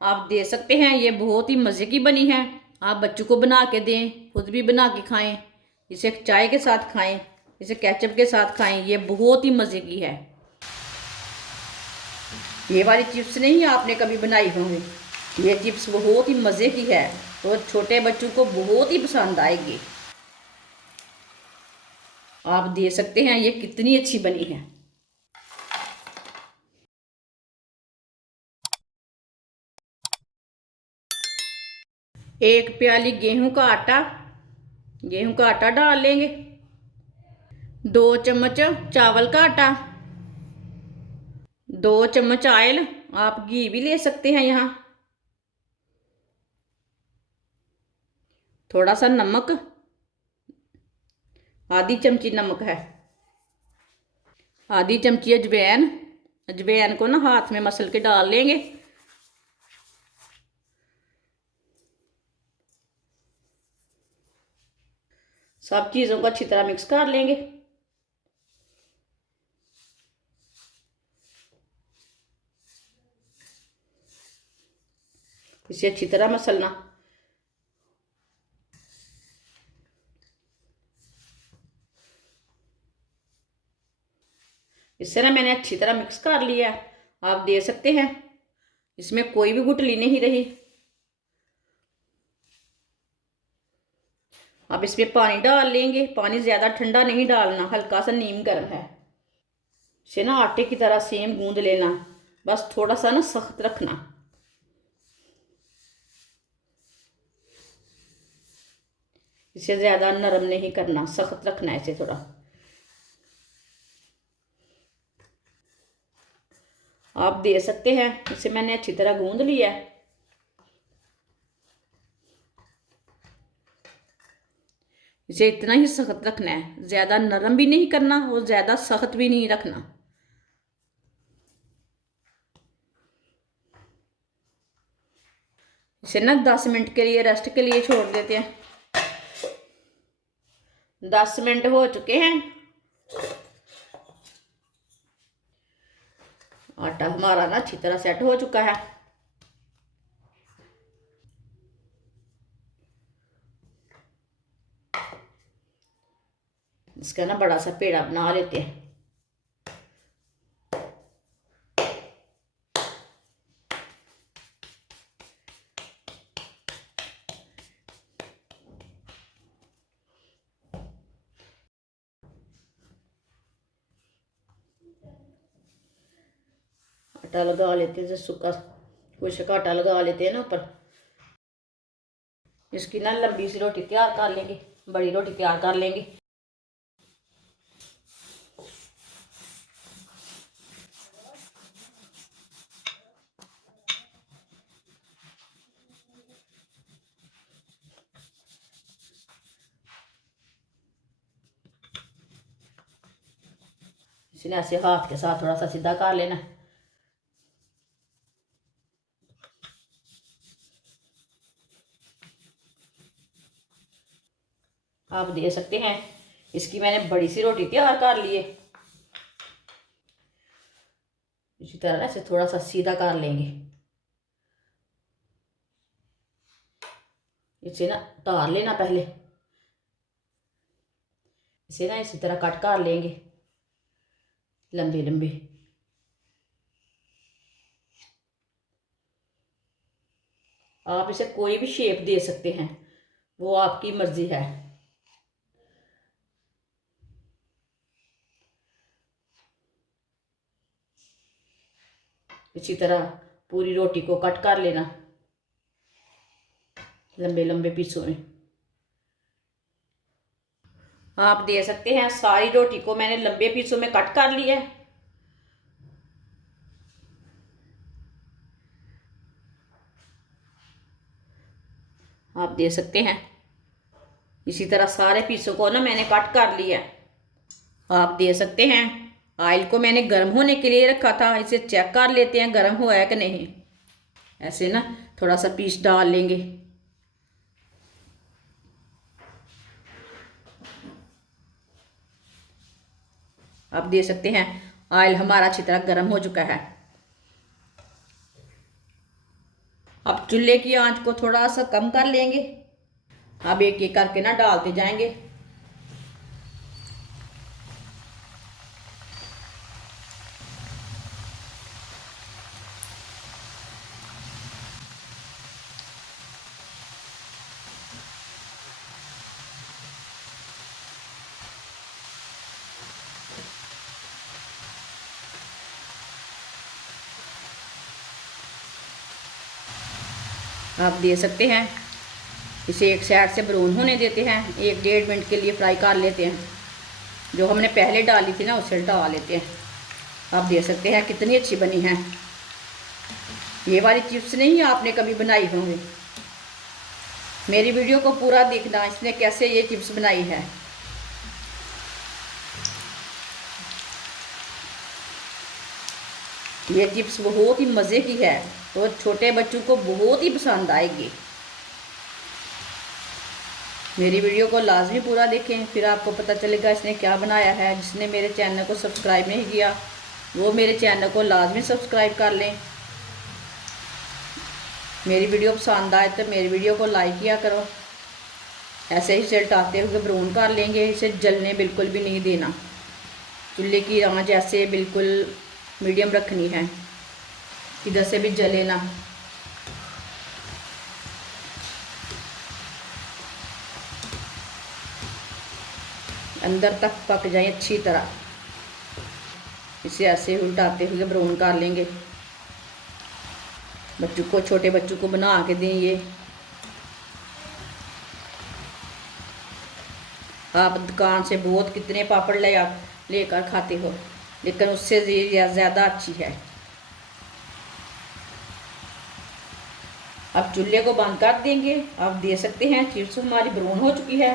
आप दे सकते हैं। ये बहुत ही मज़े की बनी है। आप बच्चों को बना के दें, खुद भी बना के खाएं, इसे चाय के साथ खाएं, इसे केचप के साथ खाएं। ये बहुत ही मज़े की है। ये वाली चिप्स नहीं आपने कभी बनाई होंगी। ये चिप्स बहुत ही मज़े की है, तो छोटे बच्चों को बहुत ही पसंद आएगी। आप दे सकते हैं। ये कितनी अच्छी बनी है। एक प्याली गेहूं का आटा डाल लेंगे। 2 चम्मच चावल का आटा। 2 चम्मच ऑयल। आप घी भी ले सकते हैं यहाँ। थोड़ा सा नमक, आधी चमची नमक है। आधी चमची अजवाइन। अजवाइन को ना हाथ में मसल के डाल लेंगे। सब चीज़ों को अच्छी तरह मिक्स कर लेंगे। इसे अच्छी तरह मसलना। इससे ना मैंने अच्छी तरह मिक्स कर लिया। आप दे सकते हैं। इसमें कोई भी गुठली नहीं रही। अब इसमें पानी डाल लेंगे। पानी ज़्यादा ठंडा नहीं डालना, हल्का सा नीम गर्म है। इसे ना आटे की तरह सेम गूंद लेना, बस थोड़ा सा ना सख्त रखना। इसे ज़्यादा नरम नहीं करना, सख्त रखना है इसे थोड़ा। आप दे सकते हैं। इसे मैंने अच्छी तरह गूंद लिया है। इसे इतना ही सख्त रखना है, ज़्यादा नरम भी नहीं करना और ज़्यादा सख्त भी नहीं रखना। इसे ना 10 मिनट के लिए रेस्ट के लिए छोड़ देते हैं। 10 मिनट हो चुके हैं। आटा हमारा ना अच्छी तरह सेट हो चुका है। इसका ना बड़ा सा पेड़ा बना लेते हैं। आटा लगा लेते हैं, सूखा खुश्क आटा लगा लेते हैं ना ऊपर। इसकी ना लंबी सी रोटी तैयार कर लेंगे, बड़ी रोटी तैयार कर लेंगे। इसे ऐसे हाथ के साथ थोड़ा सा सीधा कर लेना। आप दे सकते हैं। इसकी मैंने बड़ी सी रोटी तैयार कर ली है। इसी तरह ऐसे थोड़ा सा सीधा कर लेंगे। इसे ना तार लेना पहले। इसे ना इसी तरह कट कर लेंगे, लंबी लंबी। आप इसे कोई भी शेप दे सकते हैं, वो आपकी मर्जी है। इसी तरह पूरी रोटी को कट कर लेना लंबे लंबे पीसों में। आप दे सकते हैं। सारी रोटी को मैंने लंबे पीसों में कट कर लिया है। आप दे सकते हैं। इसी तरह सारे पीसों को ना मैंने कट कर लिया है। आप दे सकते हैं। ऑयल को मैंने गर्म होने के लिए रखा था। इसे चेक कर लेते हैं गर्म हुआ है कि नहीं। ऐसे ना थोड़ा सा पीस डाल लेंगे। आप दे सकते हैं। ऑयल हमारा अच्छी तरह गर्म हो चुका है। अब चूल्हे की आंच को थोड़ा सा कम कर लेंगे। अब एक एक करके ना डालते जाएंगे। आप दे सकते हैं, इसे एक साइड से ब्राउन होने देते हैं, 1-1.5 मिनट के लिए फ्राई कर लेते हैं। जो हमने पहले डाली थी ना उसे डाल लेते हैं। आप दे सकते हैं कितनी अच्छी बनी है। ये वाली चिप्स नहीं आपने कभी बनाई होंगी। मेरी वीडियो को पूरा देखना, इसने कैसे ये चिप्स बनाई है। ये चिप्स बहुत ही मज़े की है, तो छोटे बच्चों को बहुत ही पसंद आएगी। मेरी वीडियो को लाजमी पूरा देखें, फिर आपको पता चलेगा इसने क्या बनाया है। जिसने मेरे चैनल को सब्सक्राइब नहीं किया वो मेरे चैनल को लाजमी सब्सक्राइब कर लें। मेरी वीडियो पसंद आए तो मेरी वीडियो को लाइक किया करो। ऐसे ही इसे उल्टाते हुए ब्राउन कर लेंगे। इसे जलने बिल्कुल भी नहीं देना। चूल्हे की आंच ऐसे बिल्कुल मीडियम रखनी है, इधर से भी जले ना। अंदर तक पक जाए अच्छी तरह। इसे ऐसे उल्टाते हुए ब्राउन कर लेंगे। बच्चों को, छोटे बच्चों को बना के दें। ये आप दुकान से बहुत कितने पापड़ लेकर खाते हो, लेकिन उससे ये ज़्यादा अच्छी है। अब चूल्हे को बंद कर देंगे। आप दे सकते हैं चिप्स हमारी ब्राउन हो चुकी है।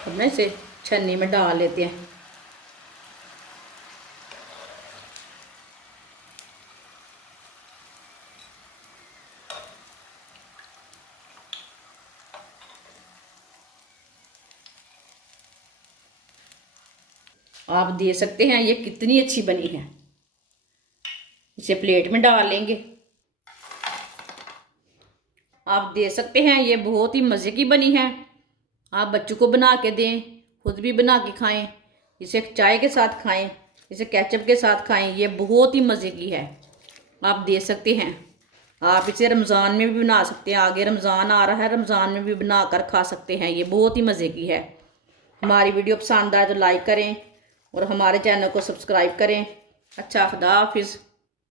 अब ना इसे छन्नी में डाल लेते हैं। आप दे सकते हैं ये कितनी अच्छी बनी है। इसे प्लेट में डाल लेंगे। आप दे सकते हैं ये बहुत ही मज़े की बनी है। आप बच्चों को बना के दें, खुद भी बना के खाएं। इसे चाय के साथ खाएं, इसे केचप के साथ खाएं। ये बहुत ही मज़े की है। आप दे सकते हैं। आप इसे रमज़ान में भी बना सकते हैं। आगे रमज़ान आ रहा है, रमज़ान में भी बना कर खा सकते हैं। ये बहुत ही मज़े की है। हमारी वीडियो पसंद आए तो लाइक करें और हमारे चैनल को सब्सक्राइब करें। अच्छा, खुदा हाफिज़।